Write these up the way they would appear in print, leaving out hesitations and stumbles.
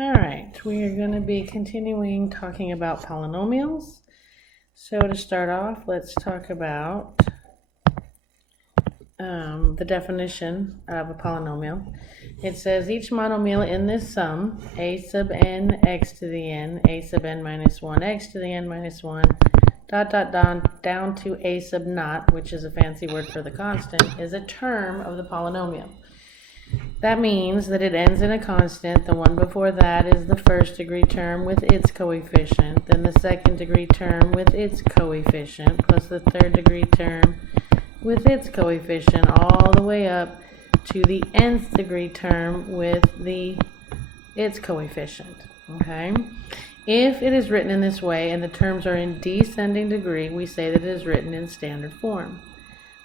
All right, we are going to be continuing talking about polynomials. So to start off, let's talk about the definition of a polynomial. It says each monomial in this sum, a sub n x to the n, a sub n minus 1, x to the n minus 1, down to a sub naught, which is a fancy word for the constant, is a term of the polynomial. That means that it ends in a constant. The one before that is the first degree term with its coefficient, then the second degree term with its coefficient, plus the third degree term with its coefficient, all the way up to the nth degree term with its coefficient. Okay? If it is written in this way and the terms are in descending degree, we say that it is written in standard form.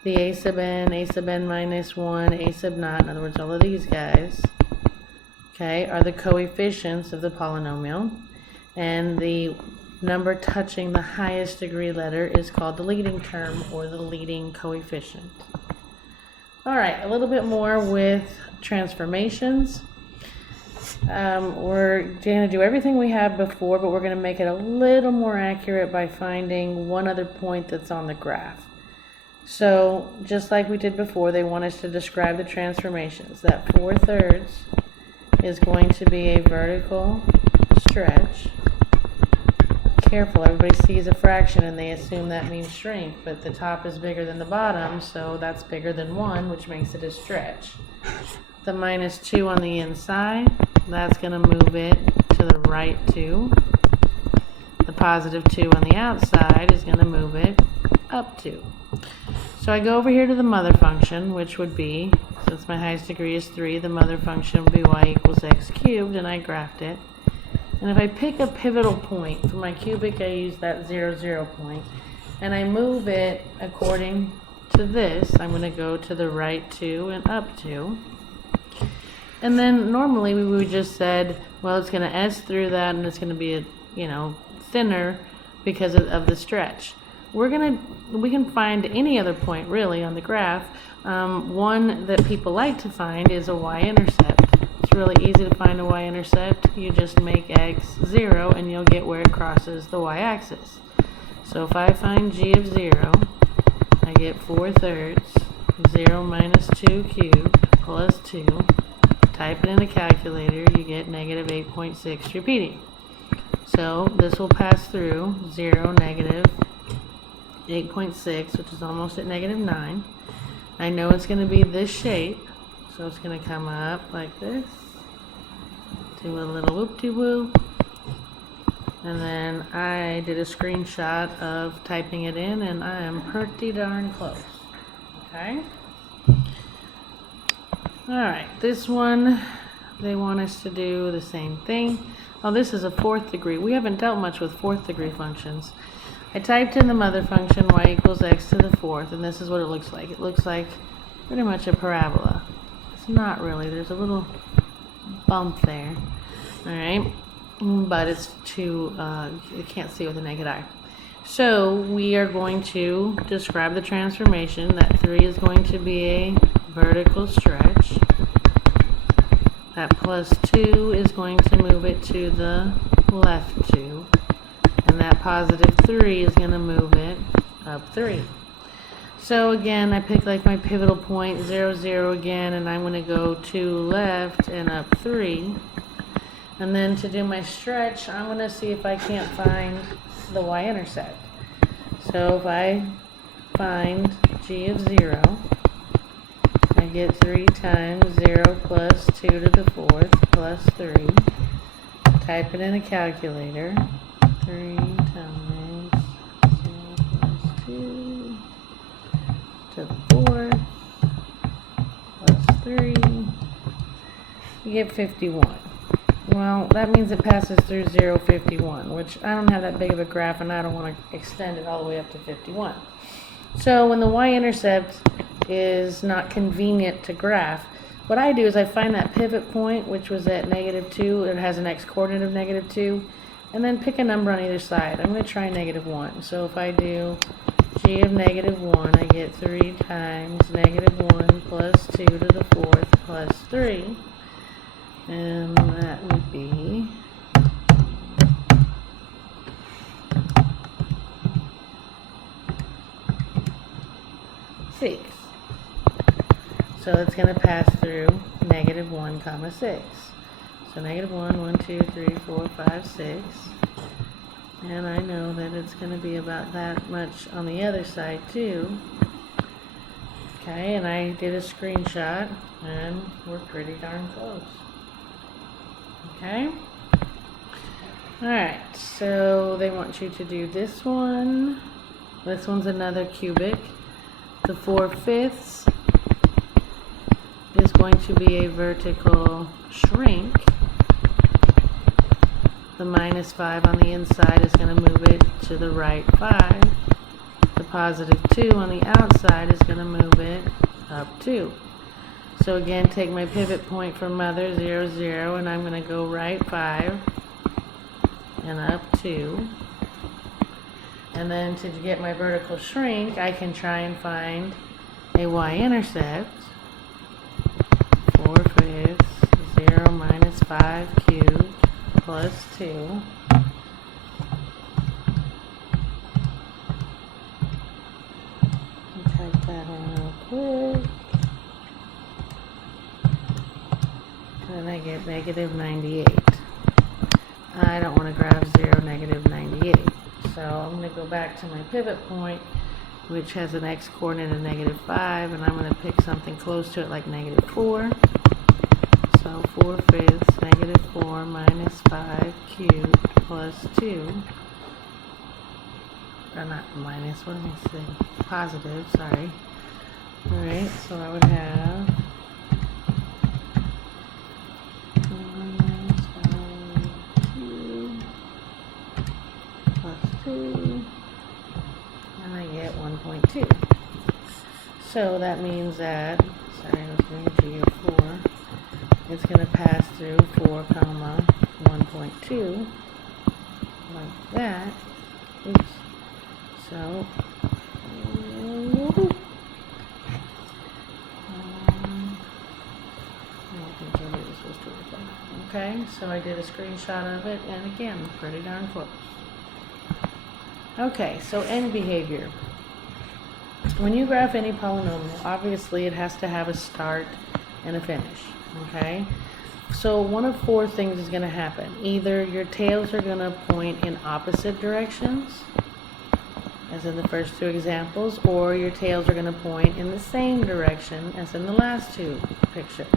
The a sub n minus 1, a sub naught, in other words, all of these guys, okay, are the coefficients of the polynomial, and the number touching the highest degree letter is called the leading term or the leading coefficient. All right, a little bit more with transformations. We're going to do everything we have before, but we're going to make it a little more accurate by finding one other point that's on the graph. So, just like we did before, they want us to describe the transformations. That 4/3 is going to be a vertical stretch. Careful, everybody sees a fraction and they assume that means shrink, but the top is bigger than the bottom, so that's bigger than 1, which makes it a stretch. The minus 2 on the inside, that's going to move it to the right 2. The positive 2 on the outside is going to move it up 2. So I go over here to the mother function, which would be, since my highest degree is 3, the mother function would be y equals x cubed, and I graphed it. And if I pick a pivotal point, for my cubic I use that 0, 0 point, and I move it according to this, I'm going to go to the right 2 and up 2. And then normally we would just said, well, it's going to S through that, and it's going to be, thinner because of the stretch. We can find any other point really on the graph. One that people like to find is a y-intercept. It's really easy to find a y-intercept. You just make x 0 and you'll get where it crosses the y-axis. So if I find g of 0, I get 4/3, 0 minus 2 cubed plus 2. Type it in a calculator, you get negative 8.6 repeating. So this will pass through 0, negative 8.6, which is almost at negative 9. I know it's going to be this shape, so it's going to come up like this, do a little whoop-de-woo, and then I did a screenshot of typing it in, and I am pretty darn close. Okay? Alright, this one, they want us to do the same thing. Oh, this is a 4th degree. We haven't dealt much with 4th degree functions. I typed in the mother function y equals x to the 4th, and this is what it looks like. It looks like pretty much a parabola. It's not really. There's a little bump there. Alright, but it's too, you can't see with the naked eye. So we are going to describe the transformation. That 3 is going to be a vertical stretch. That plus 2 is going to move it to the left 2. And that positive 3 is going to move it up 3. So again, I pick like my pivotal point, 0, 0 again, and I'm going to go 2 left and up 3. And then to do my stretch, I'm going to see if I can't find the y-intercept. So if I find g of 0, I get 3 times 0 plus 2 to the 4th plus 3. Type it in a calculator. 3 times 0 plus 2 to the 4th plus 3. You get 51. Well, that means it passes through 0, 51, which I don't have that big of a graph and I don't want to extend it all the way up to 51. So when the y-intercept is not convenient to graph, what I do is I find that pivot point, which was at negative 2, it has an x-coordinate of negative 2, and then pick a number on either side. I'm going to try negative 1. So if I do g of negative 1, I get 3 times negative 1 plus 2 to the 4th plus 3. And that would be 6. So it's going to pass through negative 1 comma 6. So negative 1, 1, 2, 3, 4, 5, 6. And I know that it's going to be about that much on the other side too. Okay, and I did a screenshot, and we're pretty darn close. Okay? Alright, so they want you to do this one. This one's another cubic. The 4/5 is going to be a vertical shrink. The -5 on the inside is going to move it to the right 5. The +2 on the outside is going to move it up 2. So again, take my pivot point from mother, 0, 0, and I'm going to go right 5 and up 2. And then to get my vertical shrink, I can try and find a y-intercept. 4/5, 0 minus 5 cubed plus 2. Type that in real quick. And I get negative 98. I don't want to graph 0, negative 98. So I'm going to go back to my pivot point, which has an x-coordinate of negative 5, and I'm going to pick something close to it like negative 4. So 4/5, negative 4 minus 5 cubed plus 2. Or not minus, what am I saying? Positive, sorry. Alright, so I would have 2, and I get 1.2. So that means that, sorry, I was doing G of 4, it's going to pass through 4 comma 1.2 like that. Oops. So okay, so I did a screenshot of it, and again, pretty darn close. Okay, so end behavior. When you graph any polynomial, obviously it has to have a start and a finish, okay? So one of 4 things is going to happen. Either your tails are going to point in opposite directions, as in the first 2 examples, or your tails are going to point in the same direction as in the last 2 pictures,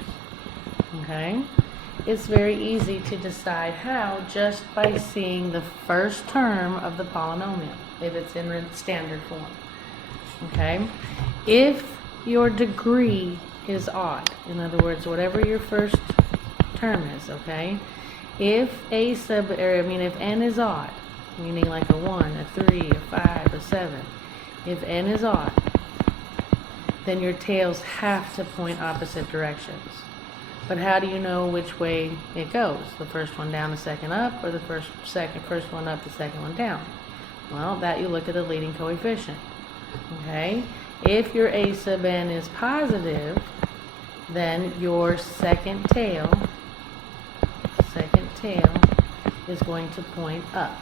okay? It's very easy to decide how just by seeing the first term of the polynomial, if it's in standard form. Okay? If your degree is odd, in other words, whatever your first term is, okay? If if n is odd, meaning like a 1, a 3, a 5, a 7, if n is odd, then your tails have to point opposite directions. But how do you know which way it goes? The first one down, the second up, or the first one up, the second one down? Well, that you look at the leading coefficient. Okay? If your a sub n is positive, then your second tail is going to point up.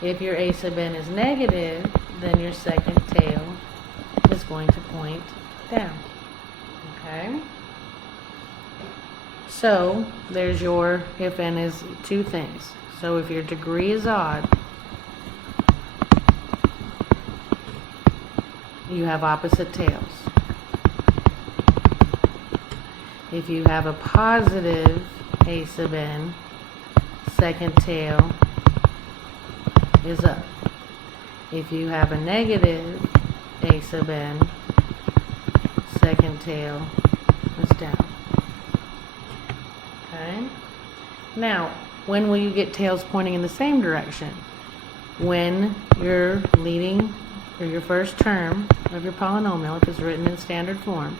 If your a sub n is negative, then your second tail is going to point down. Okay? So there's your if n is 2 things. So if your degree is odd, you have opposite tails. If you have a positive a sub n, second tail is up. If you have a negative a sub n, second tail is down. Okay? Now, when will you get tails pointing in the same direction? When your leading, or your first term of your polynomial, if it's written in standard form,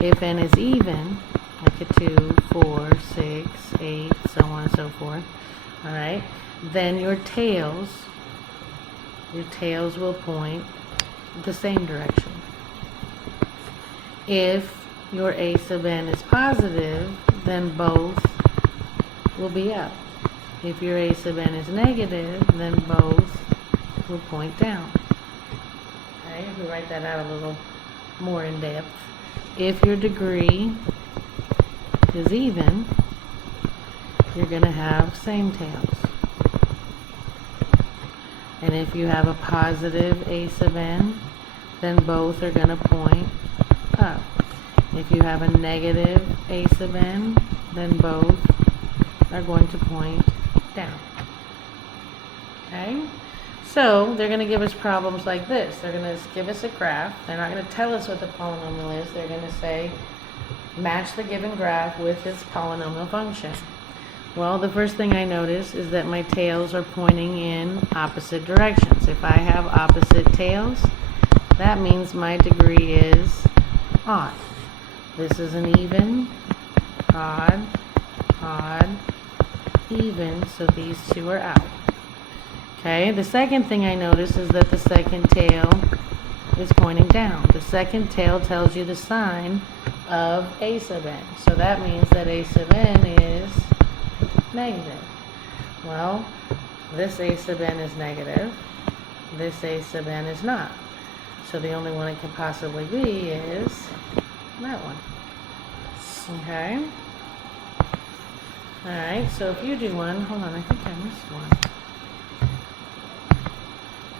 if n is even, like a 2, 4, 6, 8, so on and so forth, alright, then your tails will point the same direction. If your a sub n is positive, then both will be up. If your a sub n is negative, then both will point down. Okay, if we write that out a little more in depth. If your degree is even, you're going to have same tails. And if you have a positive a sub n, then both are going to point up. If you have a negative a sub n, then both are going to point down. Okay? So they're going to give us problems like this. They're going to give us a graph. They're not going to tell us what the polynomial is. They're going to say, match the given graph with its polynomial function. Well, the first thing I notice is that my tails are pointing in opposite directions. If I have opposite tails, that means my degree is odd. This is an even, odd, odd, even, so these two are out. Okay, the second thing I notice is that the second tail is pointing down. The second tail tells you the sign of a sub n. So that means that a sub n is negative. Well, this a sub n is negative. This a sub n is not. So the only one it could possibly be is that one. Okay. Alright, so if you do one, hold on, I think I missed one.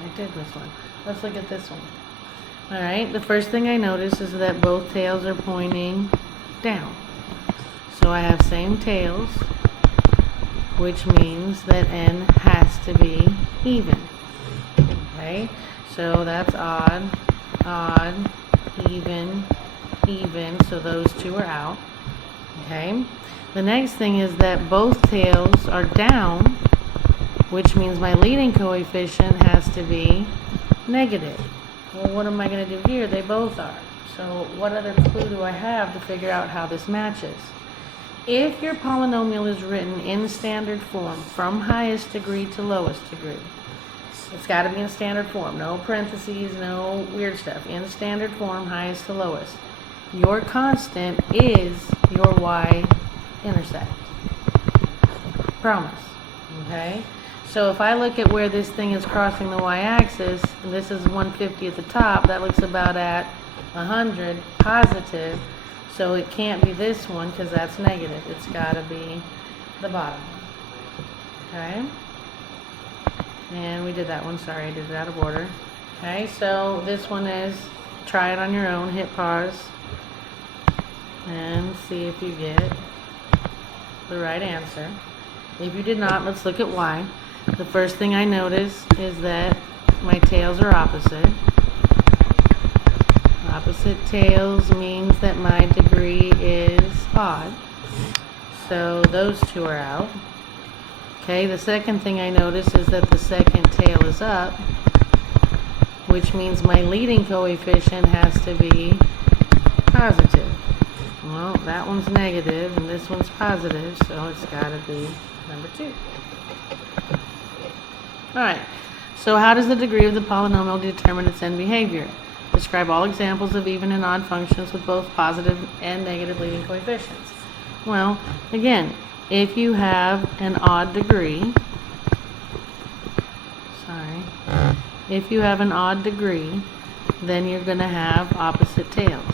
I did miss one. Let's look at this one. Alright, the first thing I notice is that both tails are pointing down. So I have same tails, which means that n has to be even. Okay, so that's odd, odd, even, even, so those two are out. Okay, the next thing is that both tails are down, which means my leading coefficient has to be negative. Well, what am I going to do here? They both are. So what other clue do I have to figure out how this matches? If your polynomial is written in standard form, from highest degree to lowest degree, it's got to be in standard form. No parentheses, no weird stuff. In standard form, highest to lowest. Your constant is your y-intercept. Promise. Okay? So if I look at where this thing is crossing the y-axis, and this is 150 at the top, that looks about at 100 positive. So it can't be this one because that's negative. It's got to be the bottom one. Okay? And we did that one. Sorry, I did it out of order. Okay, so this one is, try it on your own. Hit pause. And see if you get the right answer. If you did not, let's look at y. The first thing I notice is that my tails are opposite. Opposite tails means that my degree is odd. So those two are out. Okay, the second thing I notice is that the second tail is up, which means my leading coefficient has to be positive. Well, that one's negative and this one's positive, so it's got to be number 2. Alright, so how does the degree of the polynomial determine its end behavior? Describe all examples of even and odd functions with both positive and negative leading coefficients. Well, again, if you have an odd degree, if you have an odd degree, then you're going to have opposite tails.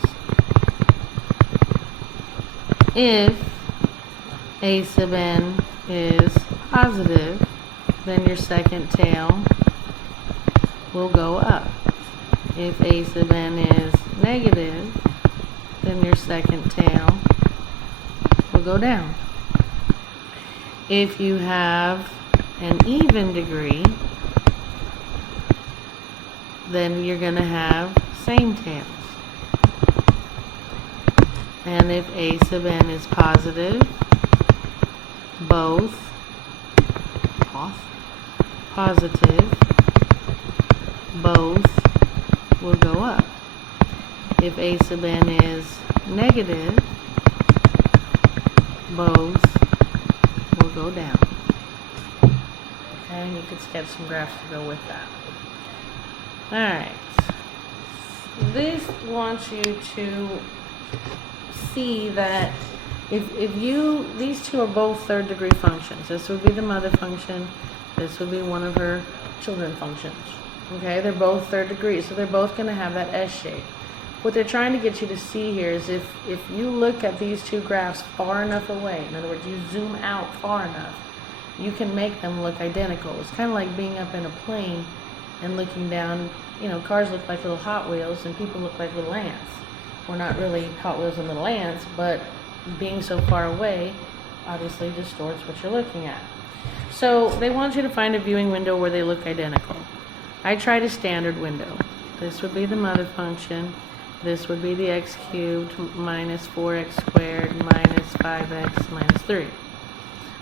If a sub n is positive, then your second tail will go up. If a sub n is negative, then your second tail will go down. If you have an even degree, then you're going to have same tails. And if a sub n is positive, both positive, both will go up. If a sub n is negative, both will go down. Okay, you could sketch some graphs to go with that. Alright, this wants you to see that these two are both third degree functions. This would be the mother function. This would be one of her children functions. Okay, they're both third degree, so they're both going to have that S shape. What they're trying to get you to see here is if you look at these two graphs far enough away, in other words, you zoom out far enough, you can make them look identical. It's kind of like being up in a plane and looking down. You know, cars look like little Hot Wheels and people look like little ants. We're not really Hot Wheels and little ants, but being so far away obviously distorts what you're looking at. So they want you to find a viewing window where they look identical. I tried a standard window. This would be the mother function. This would be the x cubed minus 4x squared minus 5x minus 3.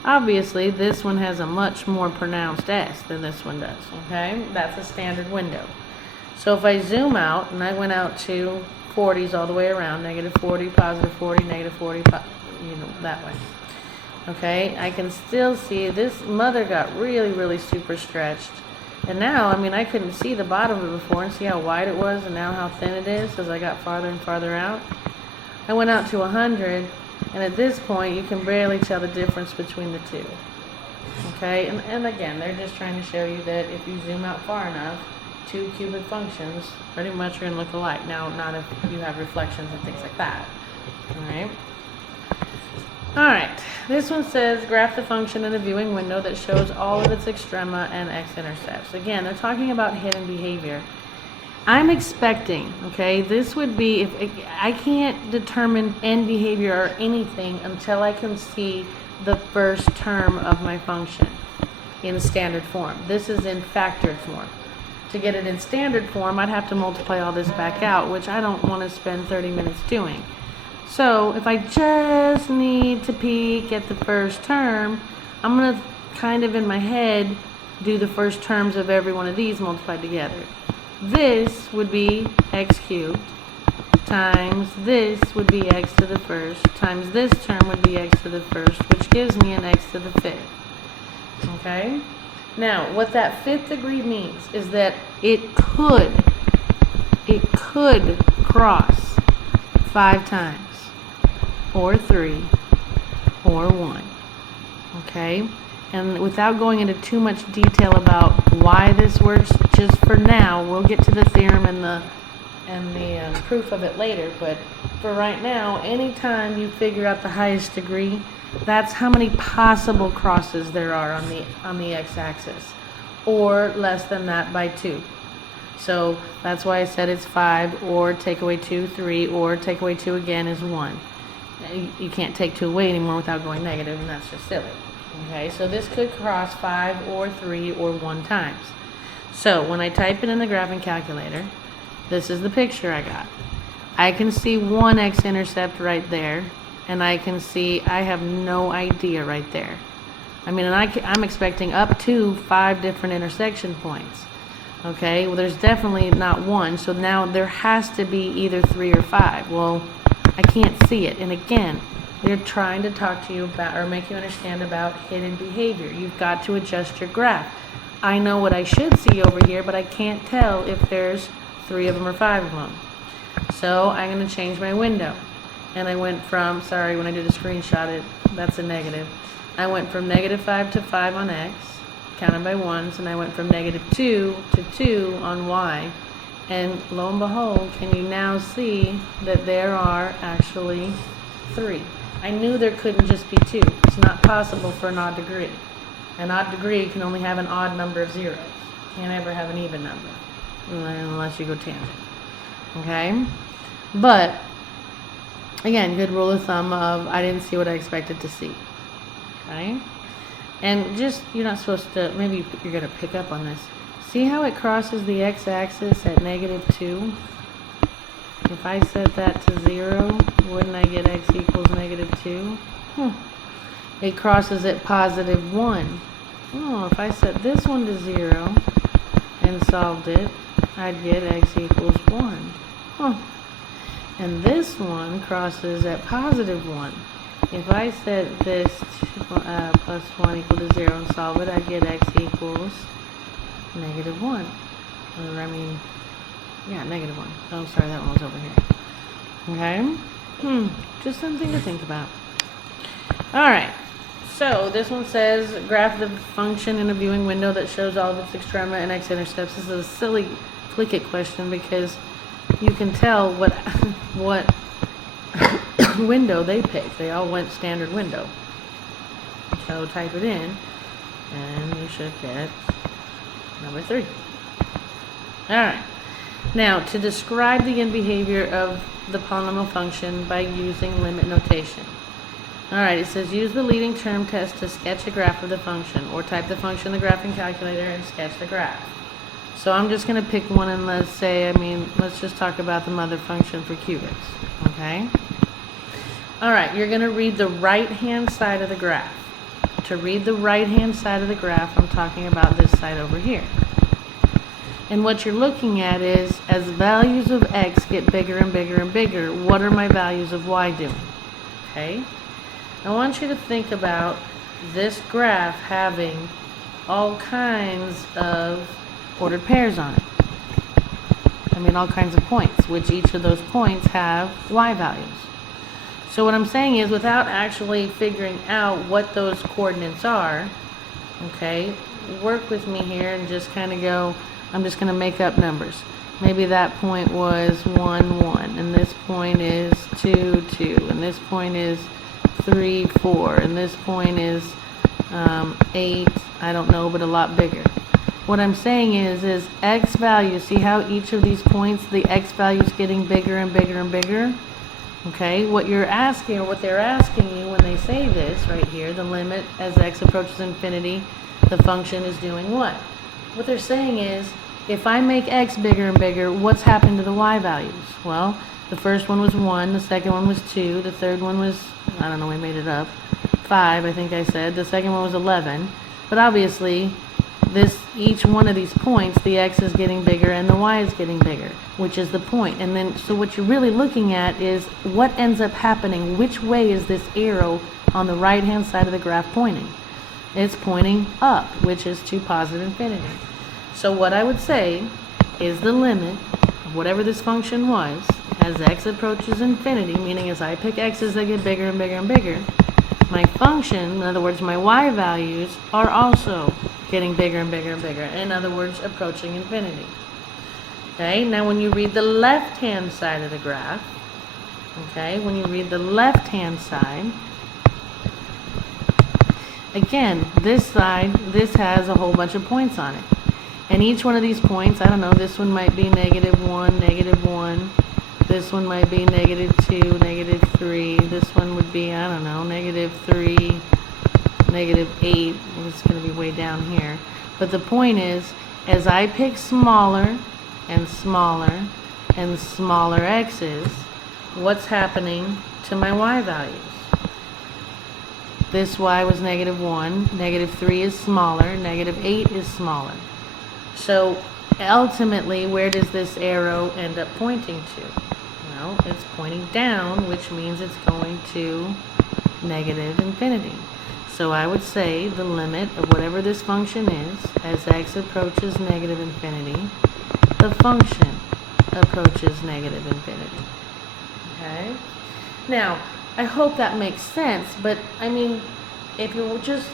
Obviously, this one has a much more pronounced S than this one does, okay? That's a standard window. So if I zoom out, and I went out to 40s all the way around, negative 40, positive 40, negative 40, you know, that way. Okay, I can still see this mother got really, really super stretched. And now, I mean, I couldn't see the bottom of it before and see how wide it was and now how thin it is as I got farther and farther out. I went out to 100, and at this point, you can barely tell the difference between the two. Okay, and again, they're just trying to show you that if you zoom out far enough, two cubic functions pretty much are going to look alike. Now, not if you have reflections and things like that. Alright, this one says graph the function in a viewing window that shows all of its extrema and x-intercepts. Again, they're talking about hidden behavior. I'm expecting, okay, this would be, if I can't determine end behavior or anything until I can see the first term of my function in standard form. This is in factored form. To get it in standard form, I'd have to multiply all this back out, which I don't want to spend 30 minutes doing. So if I just need to peek at the first term, I'm going to kind of in my head do the first terms of every one of these multiplied together. This would be x cubed times this would be x to the first times this term would be x to the first, which gives me an x to the fifth. Okay? Now, what that fifth degree means is that it could cross 5 times. Or 3, or 1, okay? And without going into too much detail about why this works, just for now, we'll get to the theorem and the proof of it later, but for right now, anytime you figure out the highest degree, that's how many possible crosses there are on the x-axis, or less than that by 2. So that's why I said it's 5, or take away 2, 3, or take away 2 again is 1. You can't take 2 away anymore without going negative, and that's just silly. Okay, so this could cross 5 or 3 or 1 times. So when I type it in the graphing calculator, this is the picture I got. I can see one x-intercept right there, and I can see I have no idea right there. I mean, and I'm expecting up to 5 different intersection points. Okay, well there's definitely not 1, so now there has to be either 3 or 5. Well, I can't see it. And again, they're trying to talk to you about or make you understand about hidden behavior. You've got to adjust your graph. I know what I should see over here, but I can't tell if there's 3 of them or 5 of them. So I'm going to change my window. And I went from, sorry, when I did a screenshot, that's a negative. I went from negative 5 to 5 on x, counted by ones, and I went from negative 2 to 2 on y. And lo and behold, can you now see that there are actually 3? I knew there couldn't just be 2. It's not possible for an odd degree. An odd degree can only have an odd number of zeros. Can't ever have an even number, unless you go tangent. Okay? But, again, good rule of thumb of I didn't see what I expected to see. Okay? And just, you're not supposed to, maybe you're going to pick up on this. See how it crosses the x-axis at negative 2? If I set that to 0, wouldn't I get x equals negative 2? It crosses at positive 1. Oh, if I set this one to 0 and solved it, I'd get x equals 1. And this one crosses at positive 1. If I set this plus 1 equal to 0 and solve it, I'd get x equals negative 1. Or, I mean, yeah, negative 1. Oh, sorry, that one was over here. Okay? Just something to think about. Alright, so this one says graph the function in a viewing window that shows all of its extrema and x-intercepts. This is a silly click it question because you can tell what window they picked. They all went standard window. So type it in and you should get number 3. Alright, now to describe the end behavior of the polynomial function by using limit notation. Alright, it says use the leading term test to sketch a graph of the function, or type the function in the graphing calculator and sketch the graph. So I'm just going to pick one and let's just talk about the mother function for cubics. Okay? Alright, you're going to read the right-hand side of the graph. To read the right-hand side of the graph, I'm talking about this side over here. And what you're looking at is, as values of x get bigger and bigger and bigger, what are my values of y doing? Okay? I want you to think about this graph having all kinds of ordered pairs on it. All kinds of points, which each of those points have y values. So what I'm saying is, without actually figuring out what those coordinates are, okay, work with me here and just kind of go, I'm just going to make up numbers. Maybe that point was 1, 1, and this point is 2, 2, and this point is 3, 4, and this point is 8, I don't know, but a lot bigger. What I'm saying is x value, see how each of these points, the x value is getting bigger and bigger and bigger? Okay, what you're asking, or what they're asking you when they say this right here, the limit as x approaches infinity, the function is doing what? What they're saying is, if I make x bigger and bigger, what's happened to the y values? Well, the first one was 1, the second one was 2, the third one was, I don't know, we made it up, 5, I think I said, the second one was 11, but obviously, each one of these points, the x is getting bigger and the y is getting bigger, which is the point. And then, so what you're really looking at is what ends up happening, which way is this arrow on the right-hand side of the graph pointing? It's pointing up, which is to positive infinity. So what I would say is the limit of whatever this function was, as x approaches infinity, meaning as I pick x's that get bigger and bigger and bigger, my function, in other words, my y values, are also getting bigger and bigger and bigger. In other words, approaching infinity. Okay, now when you read the left-hand side of the graph, okay, when you read the left-hand side, again, this side, this has a whole bunch of points on it. And each one of these points, I don't know, this one might be -1, -1. This one might be -2, -3. This one would be, I don't know, -3, -8. It's going to be way down here. But the point is, as I pick smaller and smaller and smaller x's, what's happening to my y values? This y was -1, -3 is smaller, -8 is smaller. So ultimately, where does this arrow end up pointing to? Well, it's pointing down, which means it's going to negative infinity. So I would say the limit of whatever this function is, as x approaches negative infinity, the function approaches negative infinity. Okay? Now, I hope that makes sense, but if you're just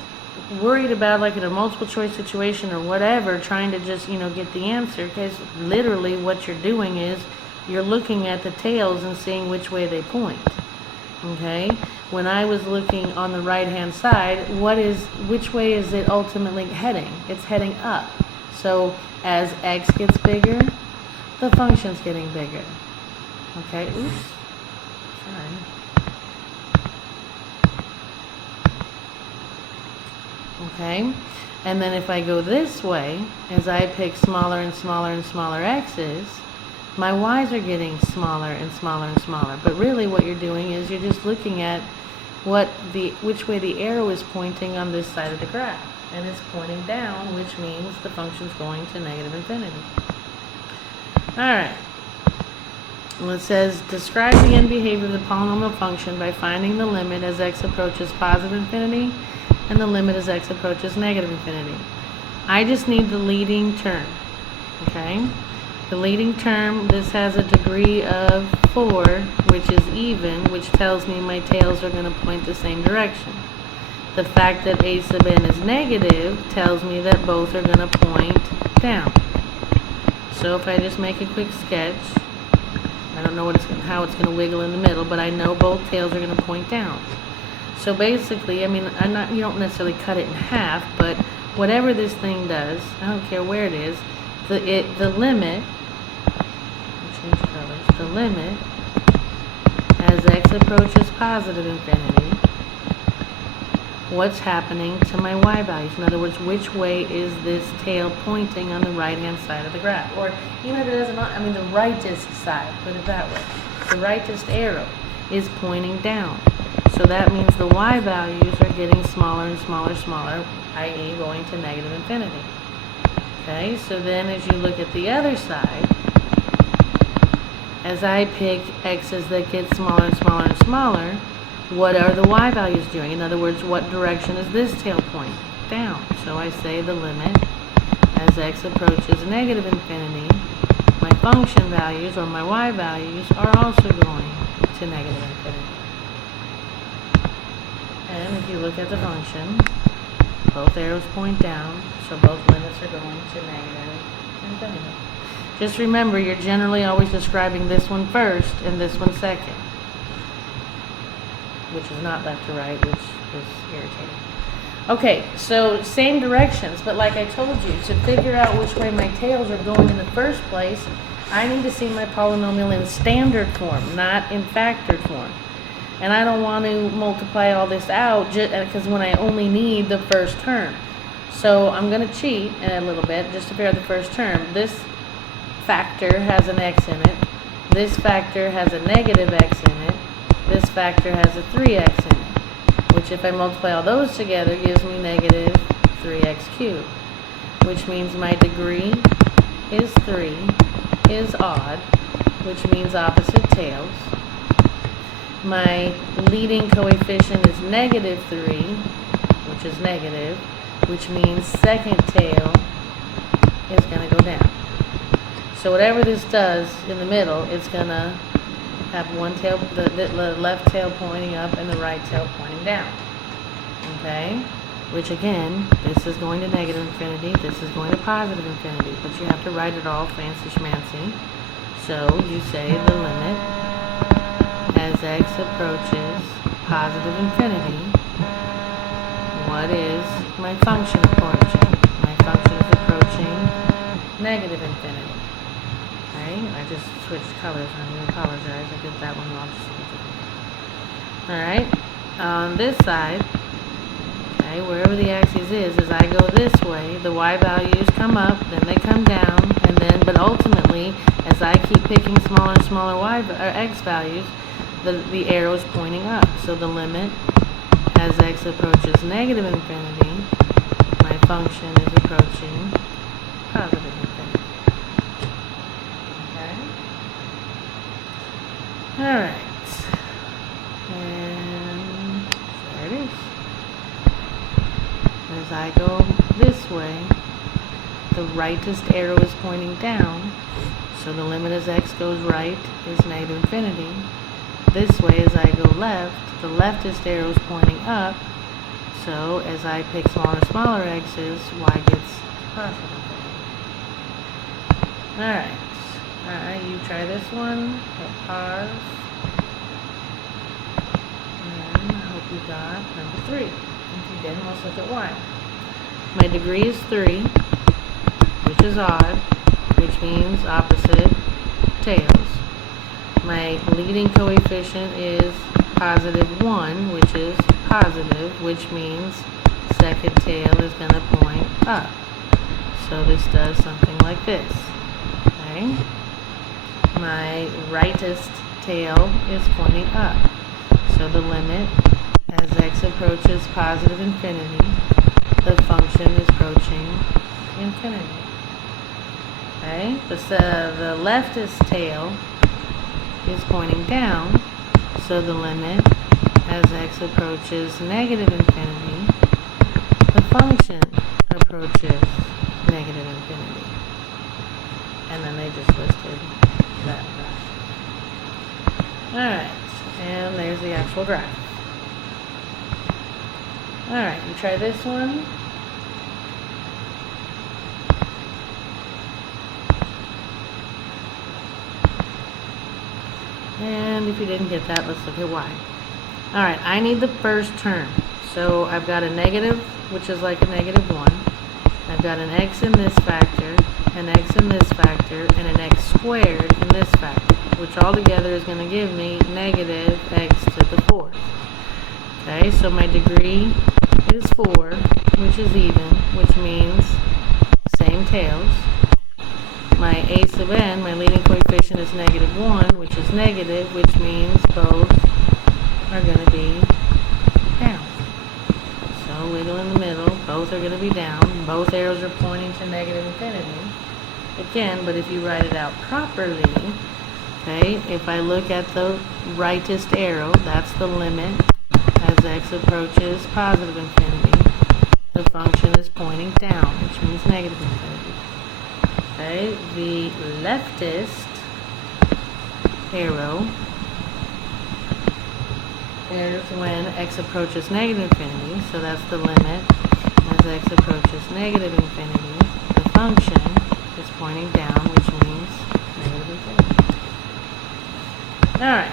worried about, like in a multiple choice situation or whatever, trying to just, get the answer, because literally what you're doing is you're looking at the tails and seeing which way they point. Okay? When I was looking on the right-hand side, which way is it ultimately heading? It's heading up. So as x gets bigger, the function's getting bigger. Okay? Oops. Sorry. Okay? And then if I go this way, as I pick smaller and smaller and smaller x's, my y's are getting smaller and smaller and smaller. But really what you're doing is you're just looking at which way the arrow is pointing on this side of the graph. And it's pointing down, which means the function's going to negative infinity. Alright. Well, it says, describe the end behavior of the polynomial function by finding the limit as x approaches positive infinity and the limit as x approaches negative infinity. I just need the leading term. Okay? The leading term, this has a degree of 4, which is even, which tells me my tails are going to point the same direction. The fact that a sub n is negative tells me that both are going to point down. So if I just make a quick sketch, I don't know how it's going to wiggle in the middle, but I know both tails are going to point down. So basically, I mean, you don't necessarily cut it in half, but whatever this thing does, I don't care where it is, the limit, the limit as x approaches positive infinity, what's happening to my y values? In other words, which way is this tail pointing on the right-hand side of the graph? Or even if it doesn't, I mean the rightest side, put it that way. The rightest arrow is pointing down. So that means the y values are getting smaller and smaller, i.e. going to negative infinity. Okay, so then as you look at the other side, as I pick x's that get smaller and smaller and smaller, what are the y values doing? In other words, what direction is this tail pointing? Down. So I say the limit as x approaches negative infinity, my function values or my y values are also going to negative infinity. And if you look at the function, both arrows point down, so both limits are going to negative infinity. Just remember, you're generally always describing this one first and this one second, which is not left to right, which is irritating. Okay, so same directions, but like I told you, to figure out which way my tails are going in the first place, I need to see my polynomial in standard form, not in factored form. And I don't want to multiply all this out because when I only need the first term. So I'm going to cheat a little bit just to figure out the first term. This factor has an x in it. This factor has a negative x in it. This factor has a 3x in it, which if I multiply all those together gives me negative 3x cubed, which means my degree is 3, is odd, which means opposite tails. My leading coefficient is negative 3, which is negative, which means second tail is going to go down. So whatever this does in the middle, it's going to have one tail, the left tail pointing up and the right tail pointing down. Okay? Which again, this is going to negative infinity, this is going to positive infinity, but you have to write it all fancy schmancy. So you say the limit as x approaches positive infinity, what is my function approaching? My function is approaching negative infinity. Okay, I just switched colors on you, apologize, I did that one wrong. Alright, on this side, okay, wherever the axis is, as I go this way, the y values come up, then they come down, and then, but ultimately, as I keep picking smaller and smaller x values, the arrow is pointing up. So the limit as x approaches negative infinity, my function is approaching positive infinity. Okay? Alright. And there it is. As I go this way, the rightest arrow is pointing down. So the limit as x goes right is negative infinity. This way, as I go left, the leftist arrow is pointing up, so as I pick smaller and smaller x's, y gets positive. Alright, you try this one, hit pause, and I hope you got number 3. If you didn't, let's look at y. My degree is 3, which is odd, which means opposite tails. My leading coefficient is positive 1, which is positive, which means second tail is going to point up. So this does something like this. Okay? My rightest tail is pointing up. So the limit as x approaches positive infinity, the function is approaching infinity. Okay? The leftist tail is pointing down, so the limit as x approaches negative infinity, the function approaches negative infinity. and then they just listed that graph. Alright, and there's the actual graph. Alright, you try this one. And if you didn't get that, let's look at y. Alright, I need the first term. So I've got a negative, which is like a -1. I've got an x in this factor, an x in this factor, and an x squared in this factor, which all together is going to give me negative x to the 4th. Okay, so my degree is 4, which is even, which means same tails. My a sub n, my leading coefficient, is -1, which is negative, which means both are going to be down. So wiggle in the middle, both are going to be down. Both arrows are pointing to negative infinity. Again, but if you write it out properly, okay, if I look at the rightest arrow, that's the limit. As x approaches positive infinity, the function is pointing down, which means negative infinity. Okay, the leftist arrow is when x approaches negative infinity, so that's the limit. As x approaches negative infinity, the function is pointing down, which means negative infinity. Alright.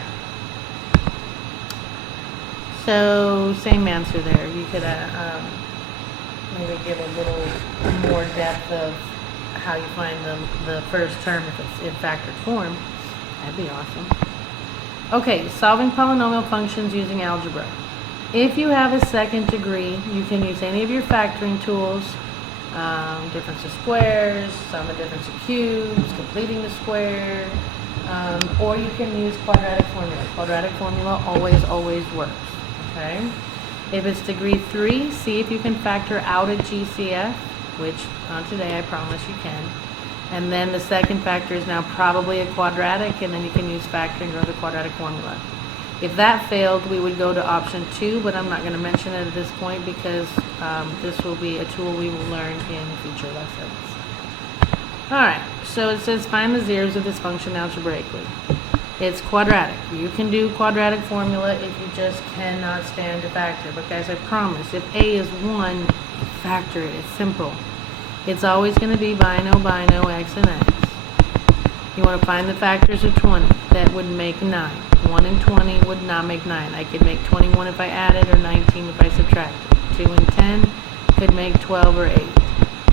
So, same answer there. You could maybe give a little more depth of how you find the first term if it's in factored form. That'd be awesome. Okay, solving polynomial functions using algebra. If you have a second degree, you can use any of your factoring tools, difference of squares, sum of difference of cubes, completing the square, or you can use quadratic formula. Quadratic formula always works. Okay. If it's degree 3, see if you can factor out a GCF, which not today, I promise you can. And then the second factor is now probably a quadratic, and then you can use factoring or the quadratic formula. If that failed, we would go to option 2, but I'm not going to mention it at this point because this will be a tool we will learn in future lessons. Alright, so it says find the zeros of this function algebraically. It's quadratic. You can do quadratic formula if you just cannot stand to factor. But guys, I promise, if a is 1, factor it. It's simple. It's always going to be bino, x and x. You want to find the factors of 20. That would make 9. 1 and 20 would not make 9. I could make 21 if I added, or 19 if I subtracted. 2 and 10 could make 12 or 8.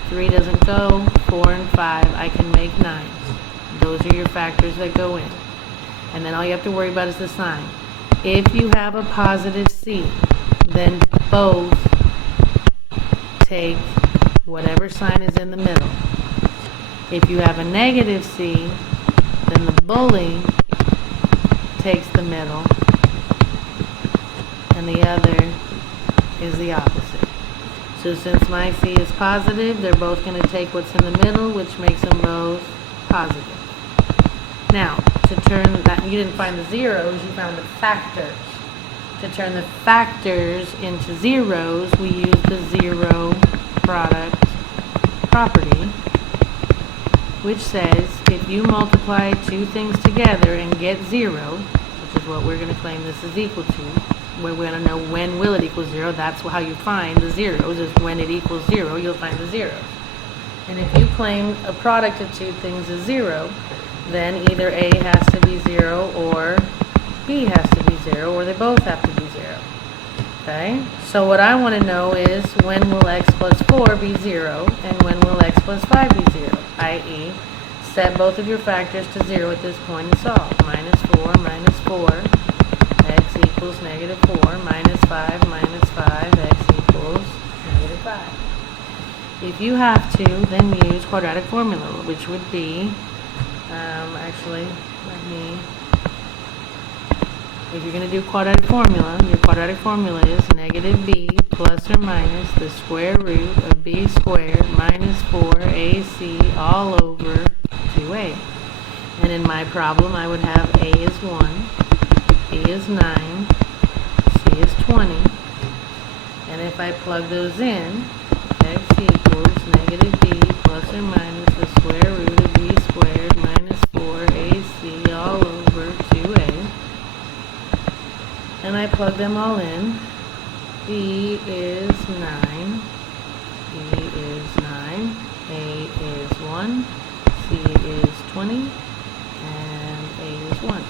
3 doesn't go. 4 and 5, I can make 9. Those are your factors that go in. And then all you have to worry about is the sign. If you have a positive c, then both take whatever sign is in the middle. If you have a negative c, then the bully takes the middle, and the other is the opposite. So since my c is positive, they're both going to take what's in the middle, which makes them both positive. Now, to turn that, you didn't find the zeros, you found the factors. To turn the factors into zeros, we use the zero product property, which says if you multiply two things together and get 0, which is what we're going to claim this is equal to, we're going to know when will it equal 0. That's how you find the zeros, is when it equals 0, you'll find the zeros. And if you claim a product of two things is 0, then either A has to be 0 or B has to be 0, or they both have to be 0. Okay? So what I want to know is when will x plus 4 be 0 and when will x plus 5 be 0, i.e. set both of your factors to 0 at this point and solve. Minus 4 minus 4, x equals negative 4, minus 5 minus 5, x equals negative 5. If you have to, then use quadratic formula, which would be if you're going to do quadratic formula, your quadratic formula is negative b plus or minus the square root of b squared minus 4ac all over 2a. And in my problem, I would have a is 1, b is 9, c is 20. And if I plug those in, x equals negative b plus or minus the square root of b squared and I plug them all in. B is 9, B is 9, A is 1, C is 20, and A is 1.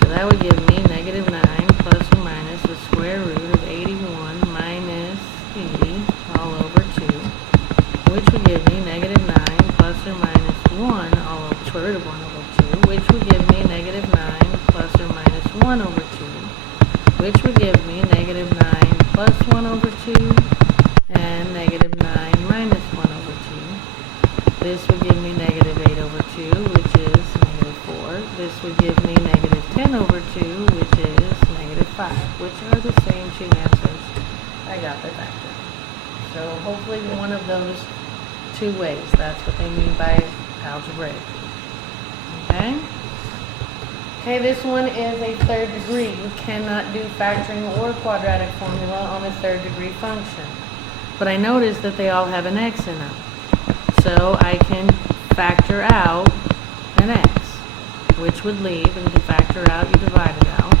So that would give me negative 9 plus or minus the square root of 81 minus 80 all over 2, which would give me negative 9 plus or minus 1 all over square root of 1 over 2, which would give me negative 9 plus or minus 1 over 2, which would give me negative 9 plus 1 over 2 and negative 9 minus 1 over 2. This would give me negative 8 over 2, which is negative 4. This would give me negative 10 over 2, which is negative 5, which are the same two answers I got by factor. So hopefully one of those two ways. That's what they mean by algebraic. Okay? Okay, this one is a third degree. You cannot do factoring or quadratic formula on a third degree function. But I noticed that they all have an x in them. So I can factor out an x, which would leave, and to factor out, you divide it out.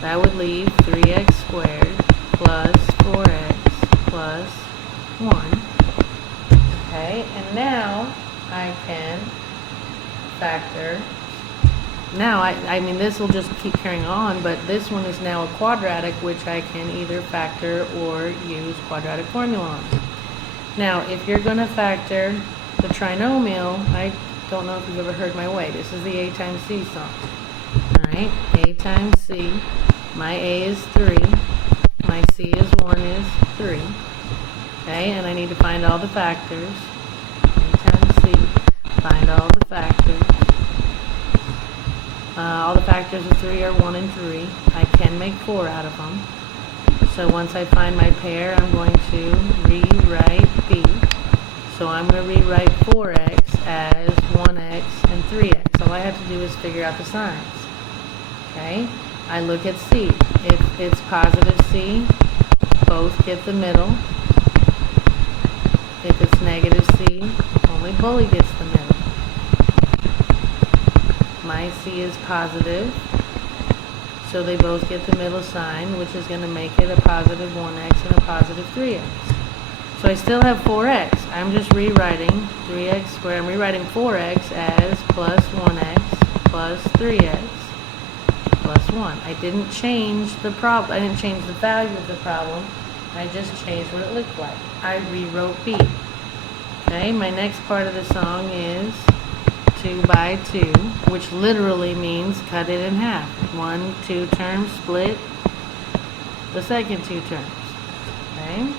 That would leave 3x squared plus 4x plus 1. Okay, and now I can factor. Now, I mean, this will just keep carrying on, but this one is now a quadratic, which I can either factor or use quadratic formula on. Now, if you're going to factor the trinomial, I don't know if you've ever heard my way. This is the A times C song. Alright, A times C. My A is 3. My C is 1 is 3. Okay, and I need to find all the factors. A times C. Find all the factors. All the factors of 3 are 1 and 3. I can make 4 out of them. So once I find my pair, I'm going to rewrite B. So I'm going to rewrite 4x as 1x and 3x. All I have to do is figure out the signs. Okay? I look at C. If it's positive C, both get the middle. If it's negative C, only bully gets the middle. My C is positive, so they both get the middle sign, which is going to make it a positive 1x and a positive 3x. So I still have 4x. I'm just rewriting 3x squared. I'm rewriting 4x as plus 1x plus 3x plus 1. I didn't change the problem. I didn't change the value of the problem. I just changed what it looked like. I rewrote B. Okay, my next part of the song is 2 by 2, which literally means cut it in half. 1, 2 terms, split the second 2 terms. Okay?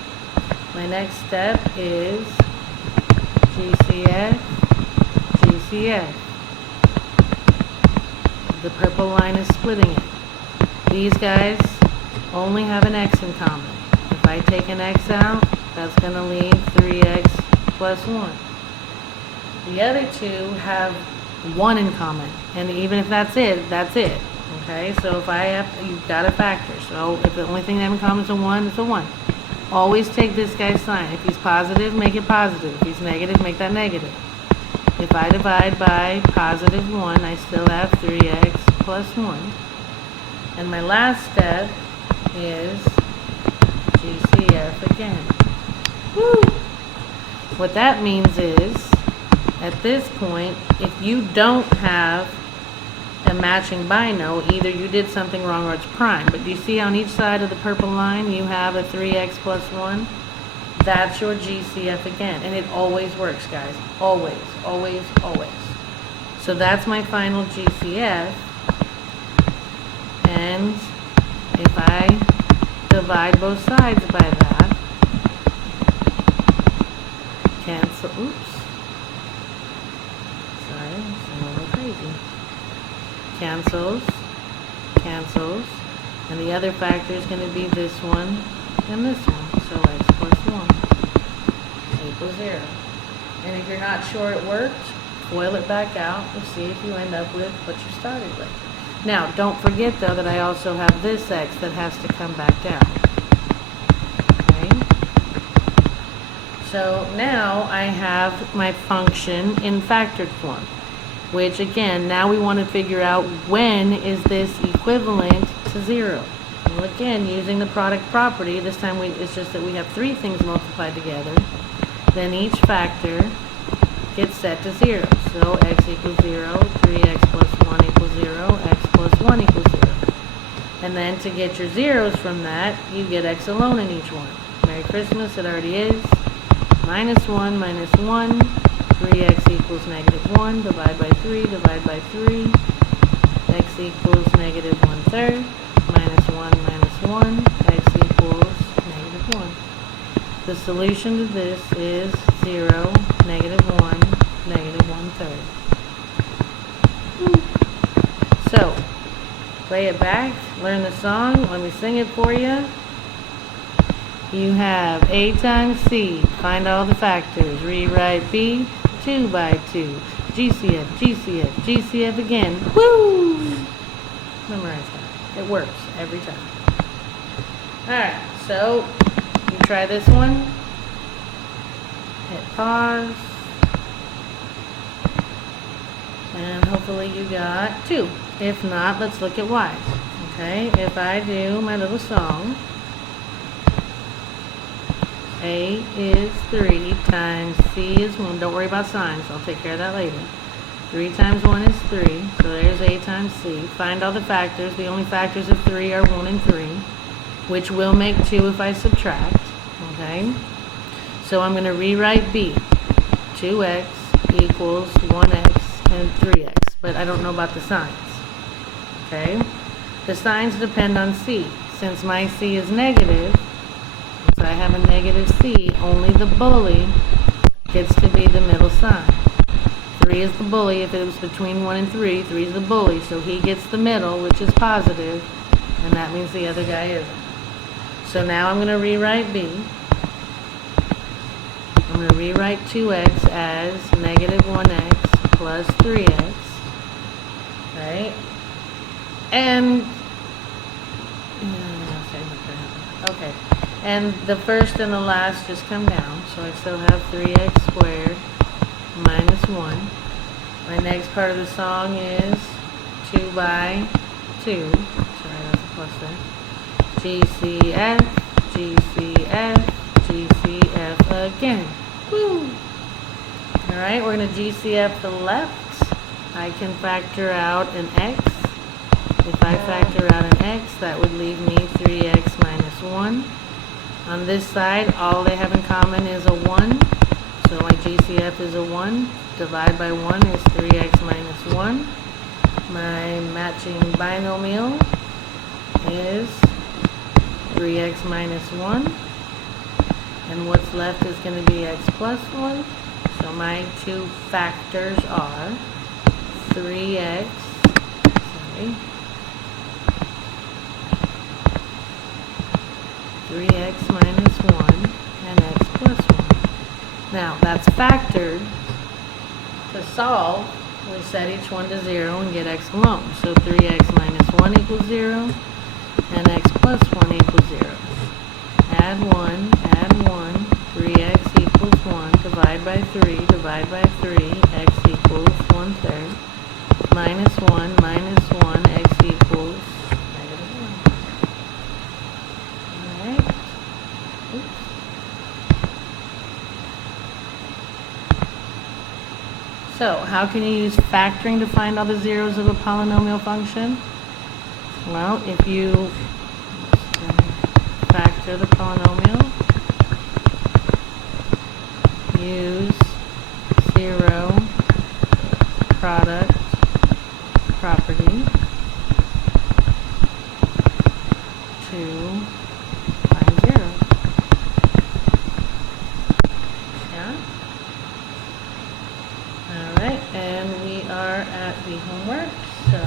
My next step is GCF, GCF. The purple line is splitting it. These guys only have an x in common. If I take an x out, that's going to leave 3x plus 1. The other two have 1 in common, and even if that's it, that's it. Okay, so if you've got a factor. So if the only thing they have in common is a 1, it's a 1. Always take this guy's sign. If he's positive, make it positive. If he's negative, make that negative. If I divide by positive 1, I still have 3x plus 1. And my last step is GCF again. Woo! What that means is, at this point, if you don't have a matching bino, either you did something wrong or it's prime. But do you see on each side of the purple line you have a 3x plus 1? That's your GCF again. And it always works, guys. Always, always, always. So that's my final GCF. And if I divide both sides by that, cancel, oops. Sorry, I'm a little crazy. Cancels, cancels, and the other factor is going to be this one and this one. So x plus 1 equals 0. And if you're not sure it worked, FOIL it back out and see if you end up with what you started with. Now, don't forget though that I also have this x that has to come back down. Okay? So now I have my function in factored form, which again, now we want to figure out when is this equivalent to 0. Well, again, using the product property, this time it's just that we have three things multiplied together. Then each factor gets set to 0. So x equals 0, 3x plus 1 equals 0, x plus 1 equals 0. And then to get your zeros from that, you get x alone in each one. Merry Christmas, it already is. Minus 1, minus 1, 3x equals negative 1, divide by 3, divide by 3. X equals negative 1/3, minus 1, minus 1, x equals negative 1. The solution to this is 0, negative 1, negative 1/3. So, play it back, learn the song, let me sing it for you. You have A times C, find all the factors, rewrite B, 2 by 2, GCF, GCF, GCF again, woo! Memorize that, it works every time. Alright, so, you try this one, hit pause, and hopefully you got 2. If not, let's look at Y's. Okay, if I do my little song, A is 3 times C is 1. Don't worry about signs, I'll take care of that later. 3 times 1 is 3, so there's A times C. Find all the factors. The only factors of 3 are 1 and 3, which will make 2 if I subtract. Okay, so I'm going to rewrite B. 2x equals 1x and 3x, but I don't know about the signs. Okay, the signs depend on C. Since my C is negative, since I have a negative C, only the bully gets to be the middle sign. 3 is the bully. If it was between 1 and 3, 3 is the bully, so he gets the middle, which is positive, and that means the other guy isn't. So now I'm going to rewrite B. I'm going to rewrite 2x as negative 1x plus 3x, right? And, okay, and the first and the last just come down, so I still have 3x squared minus 1. My next part of the song is 2 by 2. Sorry, that's a plus there. GCF, GCF, GCF again. Woo! Alright, we're going to GCF the left. I can factor out an x. If I factor out an x, that would leave me 3x minus 1. On this side, all they have in common is a 1. So my GCF is a 1. Divide by 1 is 3x minus 1. My matching binomial is 3x minus 1. And what's left is going to be x plus 1. So my two factors are 3x, 3x minus 1 and x plus 1. Now, that's factored. To solve, we set each one to 0 and get x alone. So 3x minus 1 equals 0, and x plus 1 equals 0. Add 1, 3x equals 1, divide by 3, divide by 3, x equals 1/3. Minus 1, x equals negative 1. Alright. Oops. So, how can you use factoring to find all the zeros of a polynomial function? Well, if you factor the polynomial, use zero product property to find zeros. Yeah? Alright, and we are at the homework, so